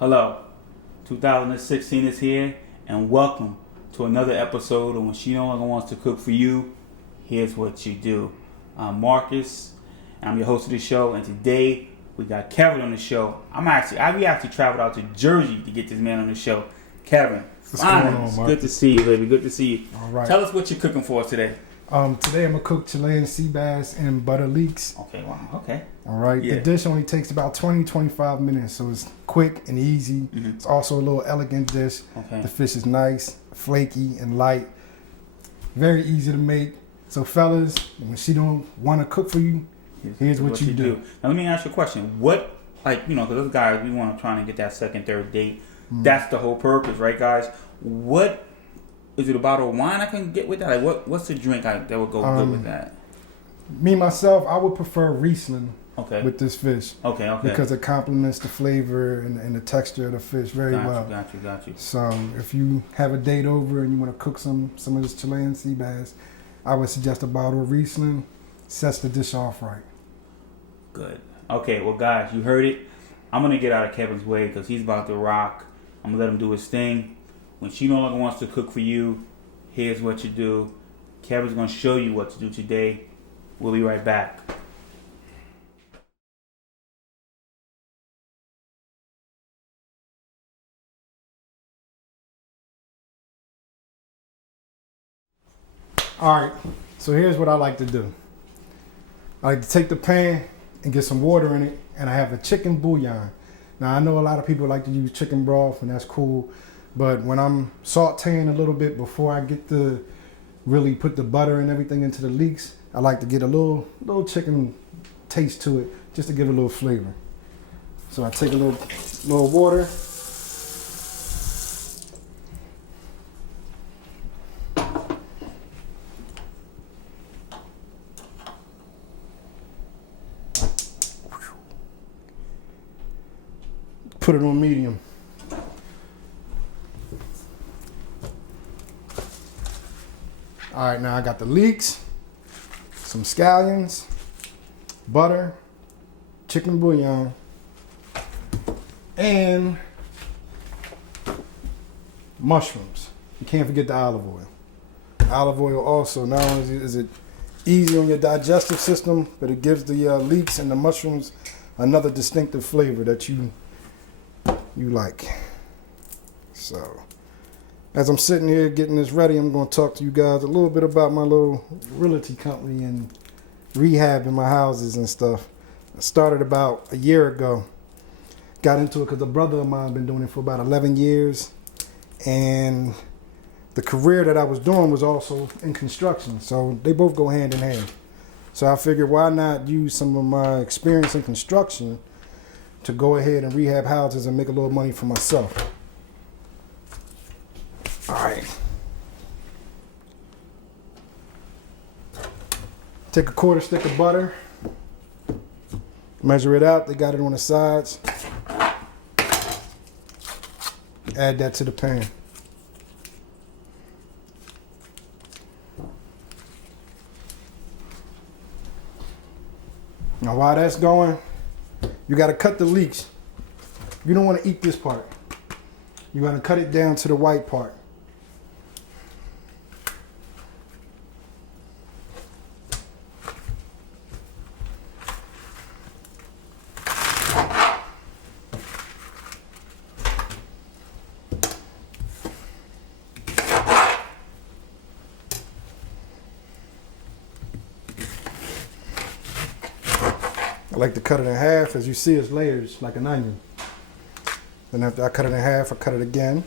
Hello, 2016 is here, and welcome to another episode of When She No Longer Wants to Cook for You, Here's What You Do. I'm Marcus, and I'm your host of the show, and today we got Kevin on the show. We actually traveled out to Jersey to get this man on the show. Kevin, finally, it's good to see you, baby. Good to see you. All right. Tell us what you're cooking for us today. Today I'm gonna cook Chilean Sea Bass and butter leeks. Okay, wow, okay. All right. Yeah. The dish only takes about 20-25 minutes, so it's quick and easy. Mm-hmm. It's also a little elegant dish. Okay. The fish is nice, flaky, and light. Very easy to make. So fellas, when she don't want to cook for you, here's what you do. Now let me ask you a question. What, because those guys, we want to try and get that second, third date. That's the whole purpose, right, guys? What is it, a bottle of wine I can get with that? Like, what's the drink that would go good with that? Me myself, I would prefer Riesling. Okay. With this fish. Okay. Because it complements the flavor and the texture of the fish very well. Got you. So if you have a date over and you want to cook some of this Chilean sea bass, I would suggest a bottle of Riesling. Sets the dish off right. Good. Okay, well, guys, you heard it. I'm going to get out of Kevin's way because he's about to rock. I'm going to let him do his thing. When she no longer wants to cook for you, here's what you do. Kevin's going to show you what to do today. We'll be right back. All right, so here's what I like to do. I like to take the pan and get some water in it, and I have a chicken bouillon. Now, I know a lot of people like to use chicken broth, and that's cool, but when I'm sauteing a little bit before I get to really put the butter and everything into the leeks, I like to get a little chicken taste to it, just to give it a little flavor. So I take a little water. Put it on medium. All right, now I got the leeks, some scallions, butter, chicken bouillon, and mushrooms. You can't forget the olive oil. Olive oil also, not only is it easy on your digestive system, but it gives the leeks and the mushrooms another distinctive flavor that you like. So as I'm sitting here getting this ready, I'm going to talk to you guys a little bit about my little realty company and rehabbing my houses and stuff. I started about a year ago. Got into it because a brother of mine been doing it for about 11 years, and the career that I was doing was also in construction, so they both go hand in hand. So I figured, why not use some of my experience in construction to go ahead and rehab houses and make a little money for myself. All right. Take a quarter stick of butter. Measure it out. They got it on the sides. Add that to the pan. Now while that's going, you got to cut the leeks. You don't want to eat this part. You want to cut it down to the white part. I like to cut it in half. As you see, it's layers like an onion. Then after I cut it in half, I cut it again,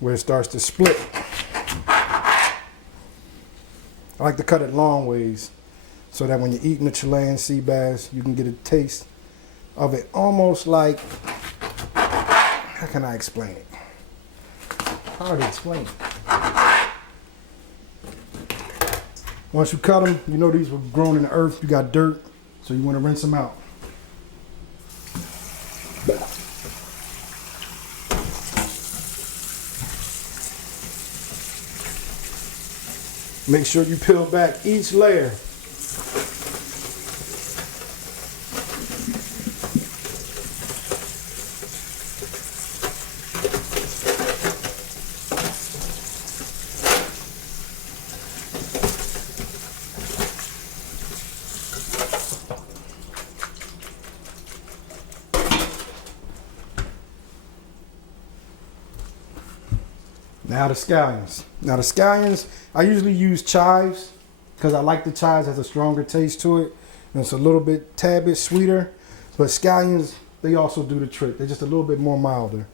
where it starts to split. I like to cut it long ways so that when you're eating the Chilean sea bass, you can get a taste of it, almost like, how can I explain it? Hard to explain. Once you cut them, you know these were grown in the earth. You got dirt, so you want to rinse them out. Make sure you peel back each layer. Now the scallions. I usually use chives because I like the chives, has a stronger taste to it. And it's a little bit, tad bit sweeter. But scallions, they also do the trick. They're just a little bit more milder.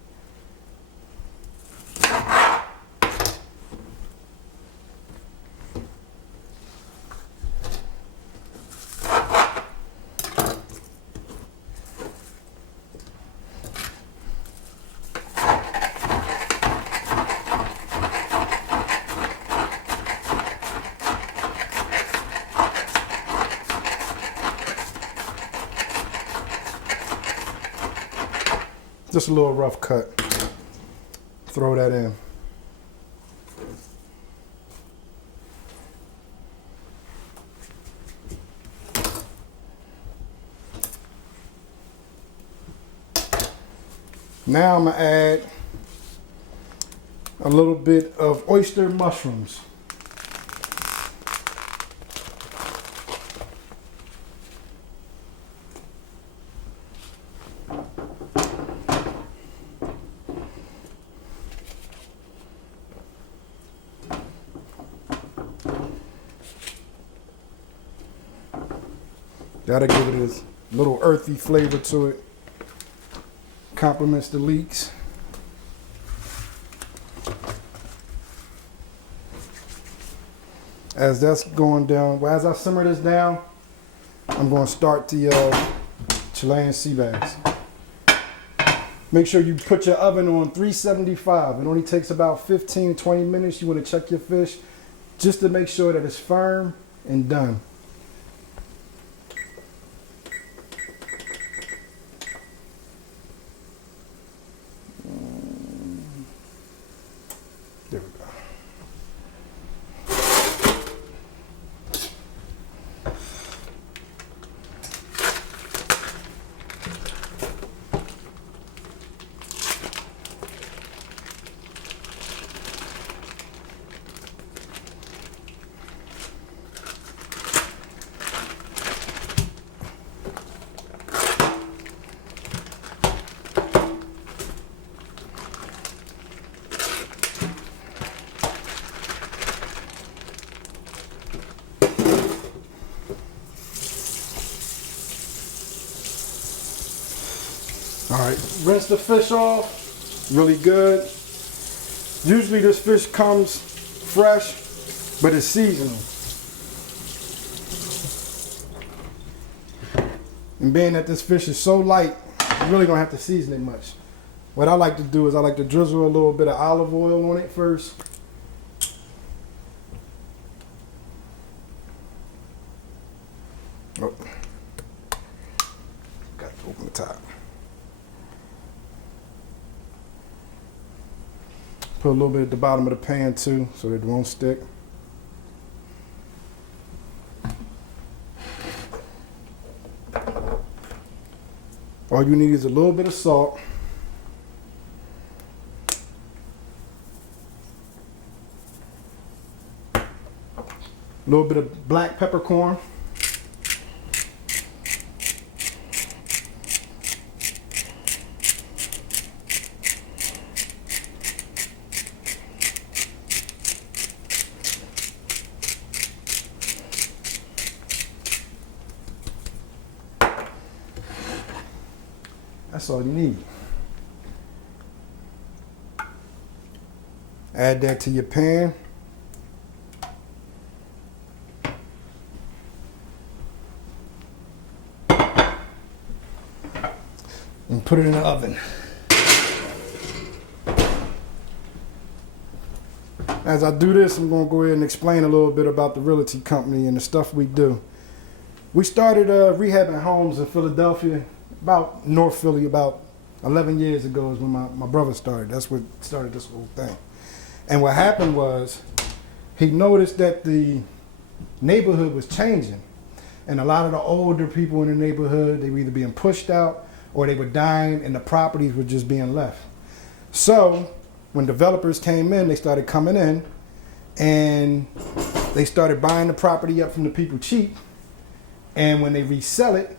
Just a little rough cut. Throw that in. Now I'm gonna add a little bit of oyster mushrooms. That'll give it this little earthy flavor to it. Complements the leeks. As that's going down, well, as I simmer this down, I'm going to start the Chilean Sea Bass. Make sure you put your oven on 375. It only takes about 15-20 minutes. You want to check your fish just to make sure that it's firm and done. There we go. All right, rinse the fish off really good. Usually this fish comes fresh, but it's seasonal. And being that this fish is so light, you really don't have to season it much. What I like to do is I like to drizzle a little bit of olive oil on it first. Oh, got to open the top. Put a little bit at the bottom of the pan too, so it won't stick. All you need is a little bit of salt. A little bit of black peppercorn. That's all you need. Add that to your pan. And put it in the oven. As I do this, I'm going to go ahead and explain a little bit about the realty company and the stuff we do. We started rehabbing homes in Philadelphia, about North Philly, about 11 years ago is when my brother started. That's what started this whole thing. And what happened was he noticed that the neighborhood was changing. And a lot of the older people in the neighborhood, they were either being pushed out or they were dying and the properties were just being left. So when developers came in, they started coming in and they started buying the property up from the people cheap. And when they resell it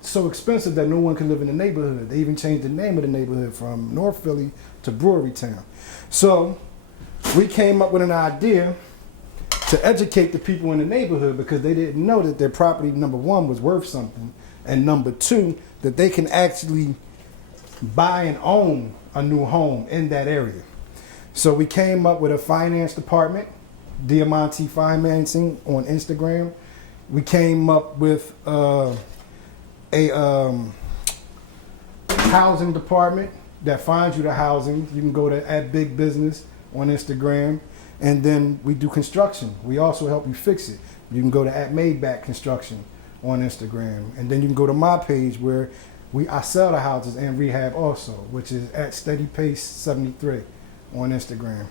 so expensive that no one can live in the neighborhood. They even changed the name of the neighborhood from North Philly to Brewery Town. So we came up with an idea to educate the people in the neighborhood because they didn't know that their property, number one, was worth something, and number two, that they can actually buy and own a new home in that area. So we came up with a finance department, Diamante Financing on Instagram. We came up with a housing department that finds you the housing. You can go to @BigBusiness on Instagram. And then we do construction. We also help you fix it. You can go to @Madeback Construction on Instagram. And then you can go to my page where I sell the houses and rehab also, which is @SteadyPace73 on Instagram.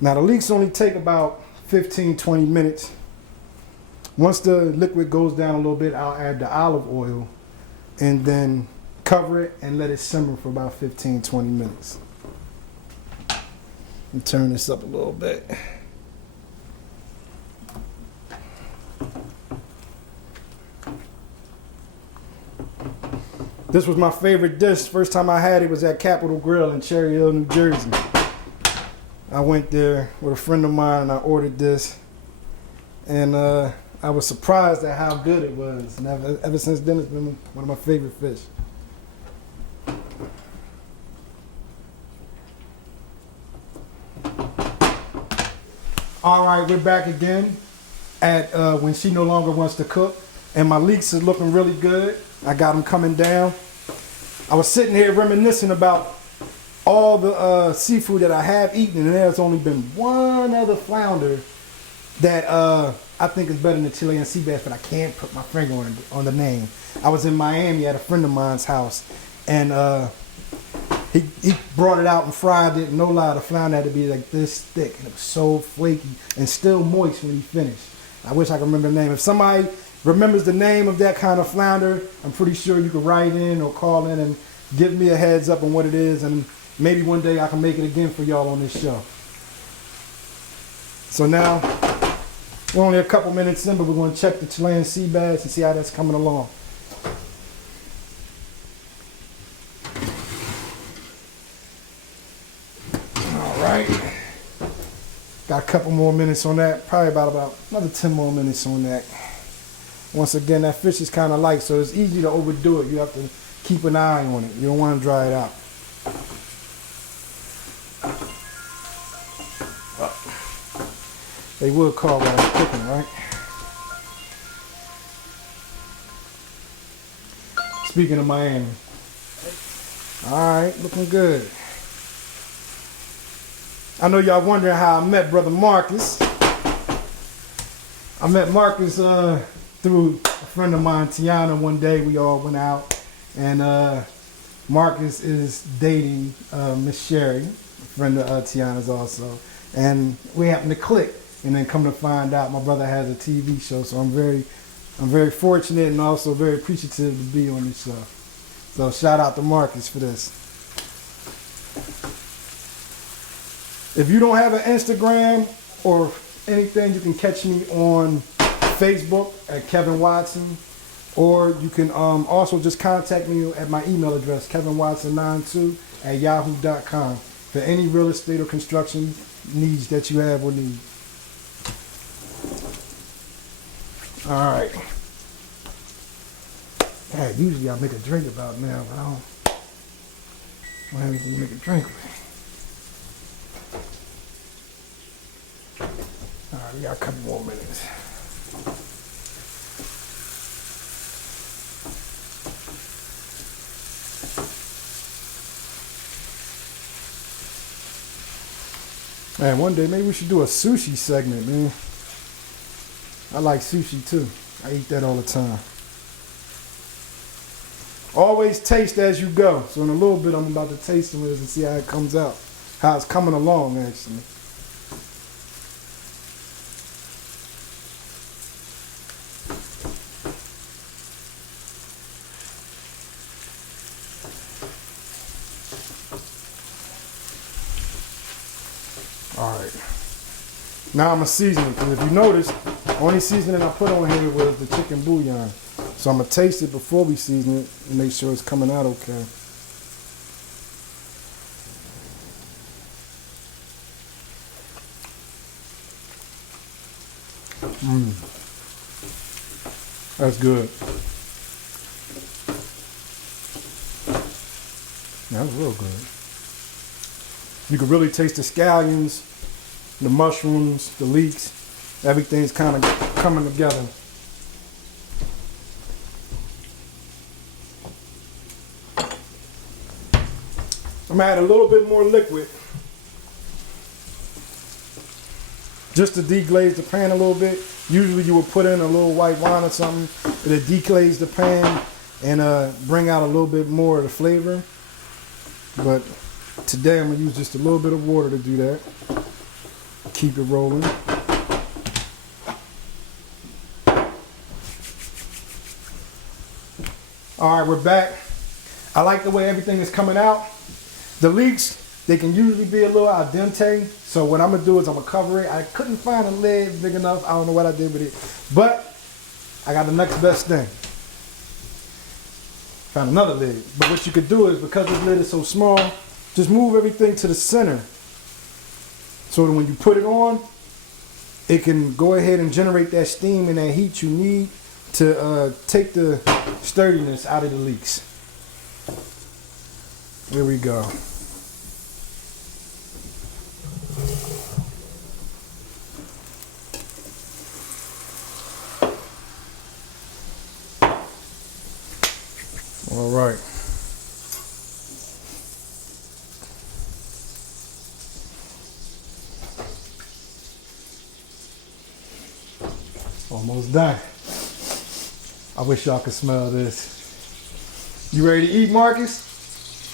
Now the leaks only take about 15, 20 minutes. Once the liquid goes down a little bit, I'll add the olive oil and then cover it and let it simmer for about 15, 20 minutes. And turn this up a little bit. This was my favorite dish. First time I had it was at Capitol Grill in Cherry Hill, New Jersey. I went there with a friend of mine and I ordered this. And I was surprised at how good it was. And ever since then, it's been one of my favorite fish. All right, we're back again at when she no longer wants to cook. And my leeks is looking really good. I got them coming down. I was sitting here reminiscing about all the seafood that I have eaten, and there's only been one other flounder that I think is better than Chilean Sea Bass, but I can't put my finger on the name. I was in Miami at a friend of mine's house, and he brought it out and fried it. No lie, the flounder had to be like this thick, and it was so flaky and still moist when he finished. I wish I could remember the name. If somebody remembers the name of that kind of flounder, I'm pretty sure you could write in or call in and give me a heads up on what it is, and maybe one day I can make it again for y'all on this show. So now, we're only a couple minutes in, but we're going to check the Chilean Sea Bass and see how that's coming along. All right. Got a couple more minutes on that. Probably about another 10 more minutes on that. Once again, that fish is kind of light, so it's easy to overdo it. You have to keep an eye on it. You don't want to dry it out. They will call while I'm cooking, right? Speaking of Miami. All right, looking good. I know y'all wondering how I met Brother Marcus. I met Marcus through a friend of mine, Tiana. One day we all went out, and Marcus is dating Miss Sherry, a friend of Tiana's also, and we happened to click. And then come to find out, my brother has a TV show, so I'm very fortunate and also very appreciative to be on this show. So shout out to Marcus for this. If you don't have an Instagram or anything, you can catch me on Facebook at Kevin Watson, or you can also just contact me at my email address, kevinwatson92@yahoo.com, for any real estate or construction needs that you have or need. All right. Yeah, usually I make a drink about now, but I don't have anything to make a drink with. All right, we got a couple more minutes. Man, one day maybe we should do a sushi segment, man. I like sushi too. I eat that all the time. Always taste as you go. So in a little bit, I'm about to taste some of this and see how it comes out. How it's coming along, actually. All right. Now I'm going to season it. Because if you notice, the only seasoning I put on here was the chicken bouillon. So I'm going to taste it before we season it and make sure it's coming out okay. That's good. Yeah, that's real good. You can really taste the scallions, the mushrooms, the leeks. Everything's kind of coming together. I'm gonna add a little bit more liquid just to deglaze the pan a little bit. Usually you would put in a little white wine or something. It'll deglaze the pan and bring out a little bit more of the flavor. But today I'm gonna use just a little bit of water to do that. Keep it rolling. All right, we're back. I like the way everything is coming out. The leeks, they can usually be a little al dente. So what I'm gonna do is I'm gonna cover it. I couldn't find a lid big enough. I don't know what I did with it, but I got the next best thing. Found another lid. But what you could do is, because this lid is so small, just move everything to the center. So that when you put it on, it can go ahead and generate that steam and that heat you need to take the sturdiness out of the leeks. There we go. All right. Almost done. I wish y'all could smell this. You ready to eat, Marcus?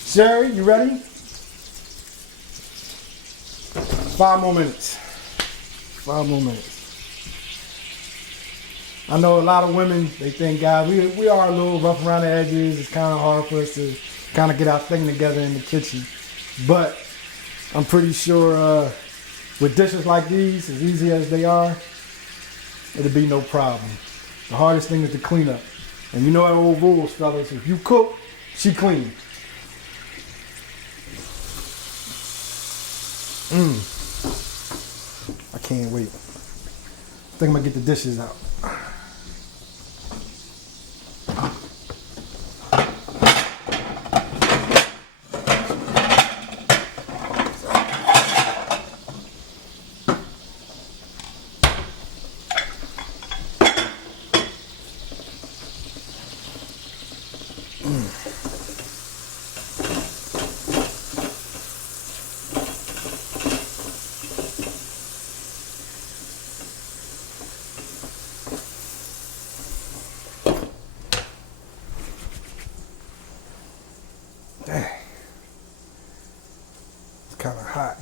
Sherry, you ready? 5 more minutes. 5 more minutes. I know a lot of women, they think, guys, we are a little rough around the edges. It's kind of hard for us to kind of get our thing together in the kitchen. But I'm pretty sure with dishes like these, as easy as they are, it'll be no problem. The hardest thing is to clean up. And you know our old rules, fellas. If you cook, she clean. I can't wait. I think I'm gonna get the dishes out. Dang. It's kind of hot.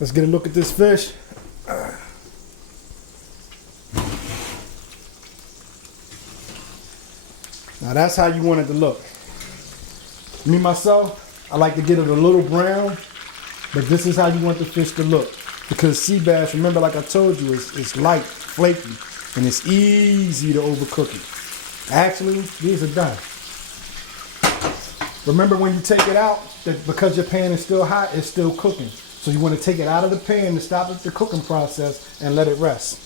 Let's get a look at this fish. Now that's how you want it to look. Me, myself, I like to get it a little brown, but this is how you want the fish to look. Because sea bass, remember, like I told you, it's light, flaky, and it's easy to overcook it. Actually, these are done. Remember when you take it out, that because your pan is still hot, it's still cooking. So you want to take it out of the pan to stop the cooking process and let it rest.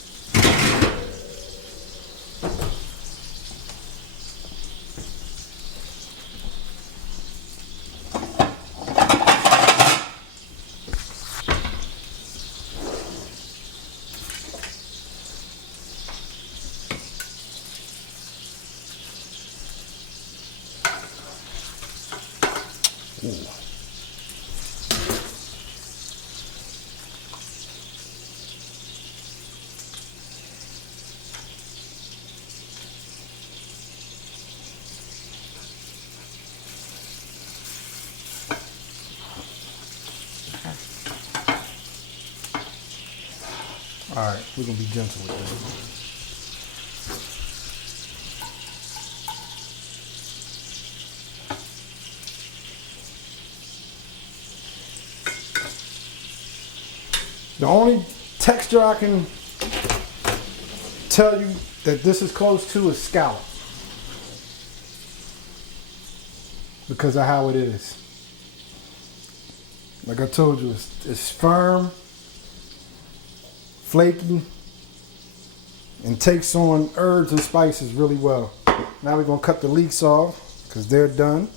Ooh. All right, we're gonna be gentle with this. The only texture I can tell you that this is close to is scallop, because of how it is. Like I told you, it's firm, flaky, and takes on herbs and spices really well. Now we're gonna cut the leeks off because they're done.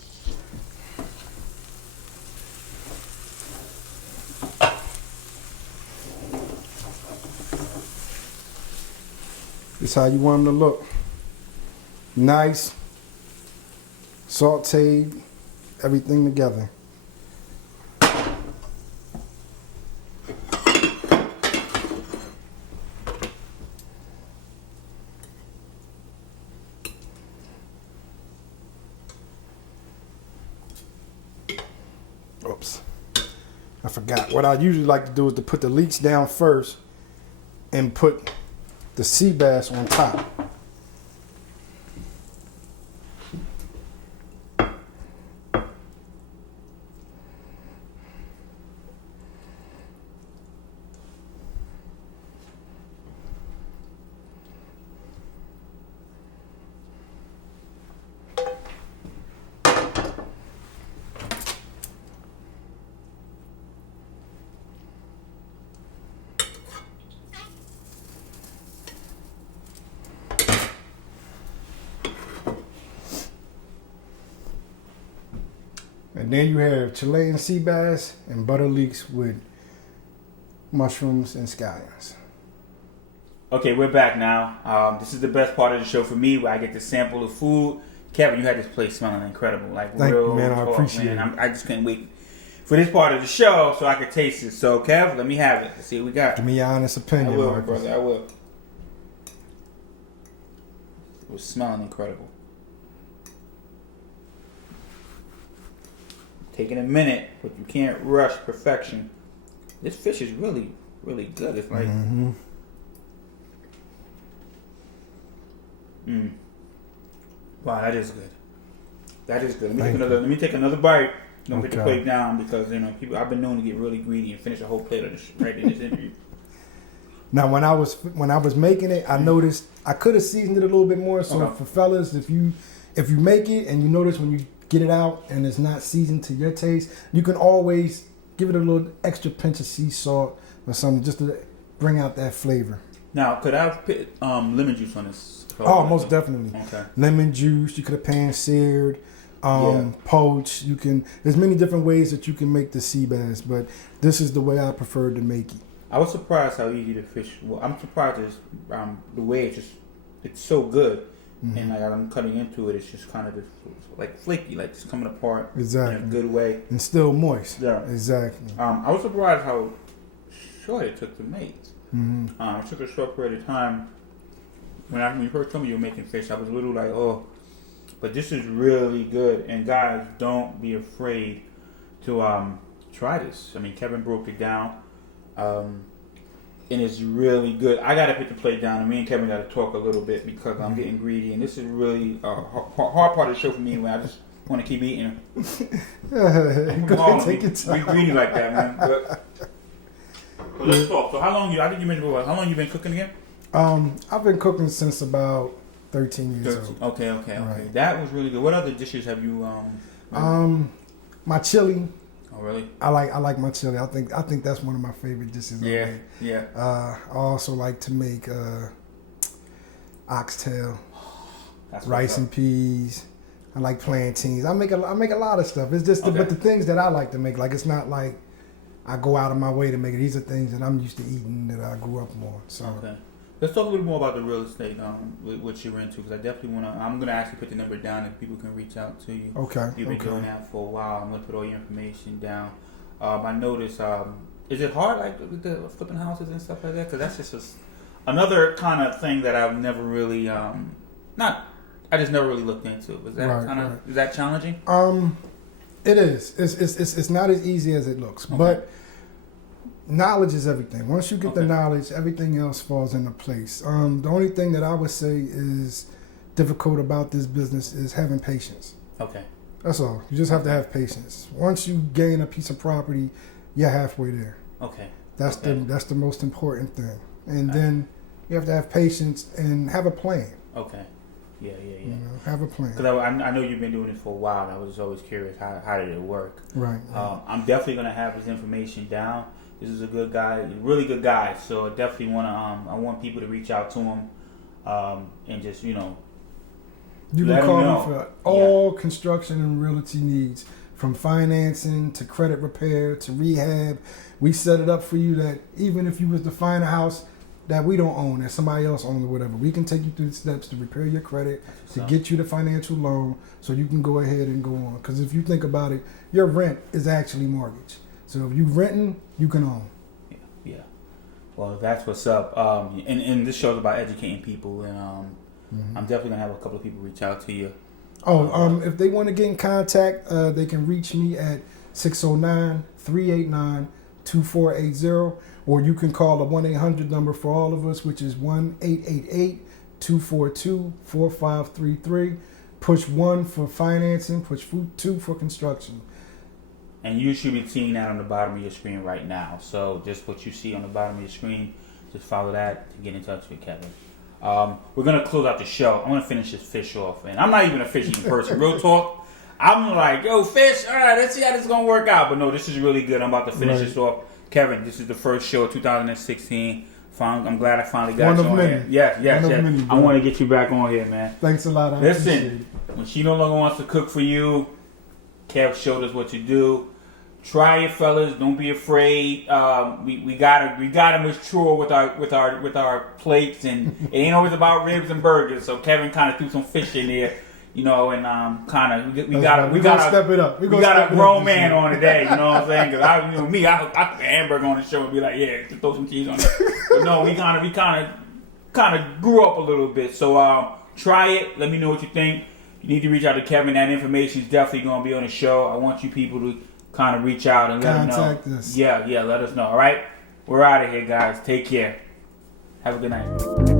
This is how you want them to look. Nice, sauteed, everything together. Oops, I forgot. What I usually like to do is to put the leeks down first and put the sea bass on top. And then you have Chilean sea bass and butter leeks with mushrooms and scallions. Okay, we're back now. This is the best part of the show for me, where I get to sample the food. Kevin, you had this place smelling incredible. Like, thank real you, man. I talk, appreciate man. it. I just couldn't wait for this part of the show so I could taste it. So, Kev, let me have it. Let's see what we got. Give me your honest opinion, I will, Marcus. brother. I will. It was smelling incredible. Taking a minute, but you can't rush perfection. This fish is really, really good. It's like, wow, that is good. That is good. Let me take another bite. Don't put the plate down because people. I've been known to get really greedy and finish a whole plate of this right in this interview. Now, when I was making it, I noticed I could have seasoned it a little bit more. So for fellas, if you make it and you notice when you get it out and it's not seasoned to your taste, you can always give it a little extra pinch of sea salt or something just to bring out that flavor. Now, could I have put lemon juice on this? Oh, most definitely. Okay. Lemon juice. You could have pan-seared, poached. You can. There's many different ways that you can make the sea bass, but this is the way I prefer to make it. I was surprised how easy the fish. Well, I'm surprised the way it's so good. And like I'm cutting into it, it's just kind of just like flaky, like it's coming apart in a good way, and still moist. Yeah, exactly. I was surprised how short it took to make. It took a short period of time. When you first told me you were making fish, I was a little like, oh, but this is really good. And guys, don't be afraid to try this. I mean, Kevin broke it down. And it's really good. I gotta put the plate down, and me and Kevin gotta talk a little bit because I'm getting greedy, and this is really a hard part of the show for me. When I just want to keep eating. Go ahead, take your time. Be greedy like that, man. But let's talk. So, how long? I think you mentioned before. How long you been cooking again? I've been cooking since about 13 years old. Okay. Right. That was really good. What other dishes have you? My chili. Oh, really? I like my chili. I think that's one of my favorite dishes. Yeah. I also like to make oxtail, rice and peas. I like plantains. I make a lot of stuff. It's just but the things that I like to make, like it's not like I go out of my way to make it. These are things that I'm used to eating that I grew up on. So okay. Let's talk a little more about the real estate, what you're into, because I definitely want to. I'm going to actually put the number down if people can reach out to you. Okay. You've been doing that for a while. I'm going to put all your information down. I noticed, is it hard, like, with the flipping houses and stuff like that? Because that's just another kind of thing that I've never really, I just never really looked into. Is that is that challenging? It is. It's not as easy as it looks, but knowledge is everything. Once you get the knowledge, everything else falls into place. The only thing that I would say is difficult about this business is having patience. Okay. That's all. You just have to have patience. Once you gain a piece of property, you're halfway there. Okay. That's the most important thing. And then you have to have patience and have a plan. Okay. Yeah. You know, have a plan. Because I know you've been doing it for a while, and I was always curious how did it work. Right. I'm definitely gonna have his information down. This is a good guy, really good guy. So I definitely I want people to reach out to him. and just You let can call them me for all construction and realty needs, from financing to credit repair to rehab. We set it up for you that even if you was to find a house that we don't own, that somebody else owns or whatever, we can take you through the steps to repair your credit, to get you the financial loan so you can go ahead and go on. Because if you think about it, your rent is actually mortgage. So if you renting, you can own. Yeah. Well, that's what's up. And this show's about educating people, and I'm definitely gonna have a couple of people reach out to you. If they want to get in contact, they can reach me at 609-389-2480, or you can call the 1-800 number for all of us, which is 1-888-242-4533. Push 1 for financing, push 2 for construction. And you should be seeing that on the bottom of your screen right now. So just what you see on the bottom of your screen, just follow that to get in touch with Kevin. We're going to close out the show. I'm going to finish this fish off. And I'm not even a fish eating person. Real talk. I'm like, yo, fish, all right, let's see how this is going to work out. But no, this is really good. I'm about to finish this off. Kevin, this is the first show of 2016. I'm glad I finally got you on here. Yes. I want to get you back on here, man. Thanks a lot. Listen, when she no longer wants to cook for you, Kev showed us what to do. Try it, fellas. Don't be afraid. We gotta mature with our plates, and it ain't always about ribs and burgers. So Kevin kind of threw some fish in there, and we gotta step it up. We got a grown man on today. You know what I'm saying? Because I put a hamburger on the show and be like, yeah, just throw some cheese on it. But no, we kind of grew up a little bit. So try it. Let me know what you think. You need to reach out to Kevin. That information is definitely going to be on the show. I want you people to kind of reach out and let us know. Contact us. Yeah, let us know. All right? We're out of here, guys. Take care. Have a good night.